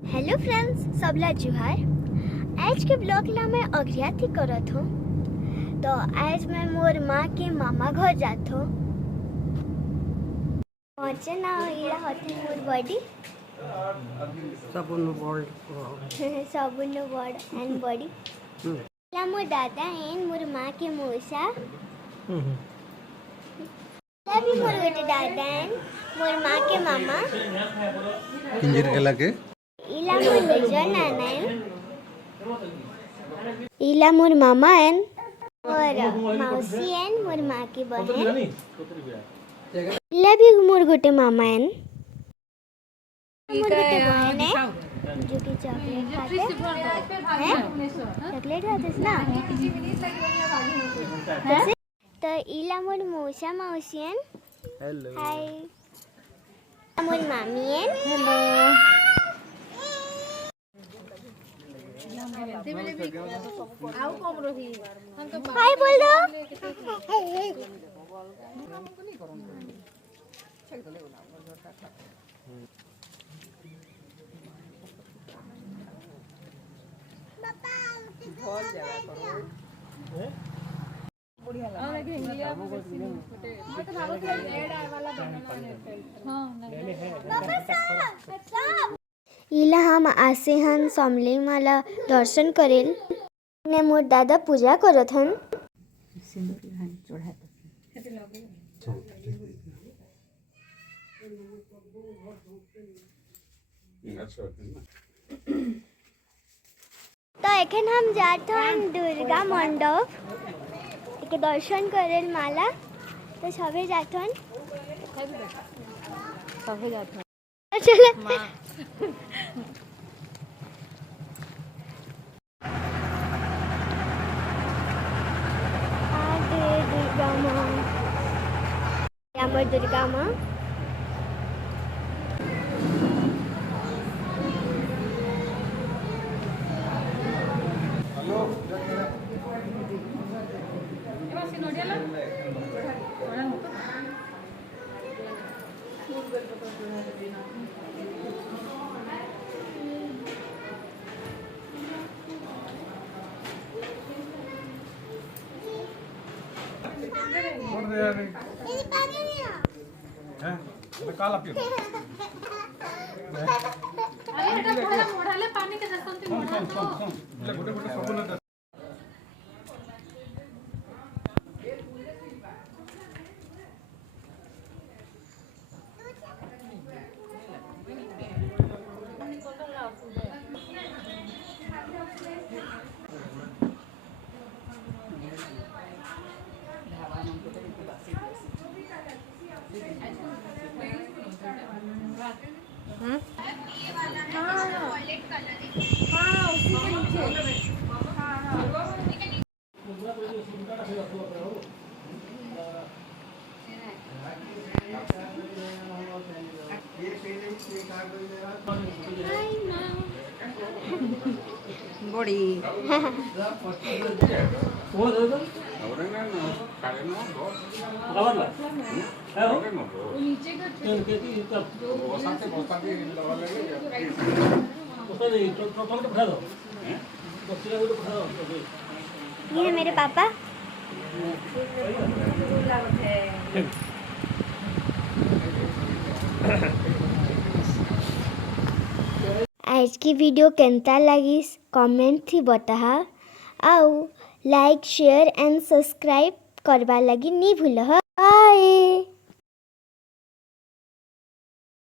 Hello friends, सबला जुहार। आज के ब्लॉग ला मैं अग्रियाती करत हूँ। तो आज मैं मोर माँ के मामा घर जात हूँ। पहुँचे ना इला होते मोर बॉडी सबुन वर्ल्ड सबुन वर्ड एंड बॉडी इला मोर दादा एंड मोर माँ के मौसा भी मोर गोटे दादा एंड मोर माँ के मामा किंजर के लगे इला मोर निजर नाना एंड इला मोर मामा एंड मोर मौसी एंड मोर माँ की बहन इला भी मोर गोटे मामा एंड मोर गोटे बहन है जो कि चॉकलेट खाते हैं। चॉकलेट खाते ना तो इला मोर मौसा मौसी एंड हेलो हाय मोर मामी एंड हेलो हाय बोल दो। इला हम आसे हन समले माला दर्शन करेल ने मोर दादा पूजा करत हन। तो एखन हम जात हन दुर्गा मंडप के दर्शन करेल माला। तो सभी जात हन चलो दुर्गा माँ दुर्गा माँ बड़ी ये है मेरे पापा। आज की वीडियो केंता लगी कमेंट थी बताहा आउ लाइक शेयर एंड सब्सक्राइब करवा लगी नहीं भूल।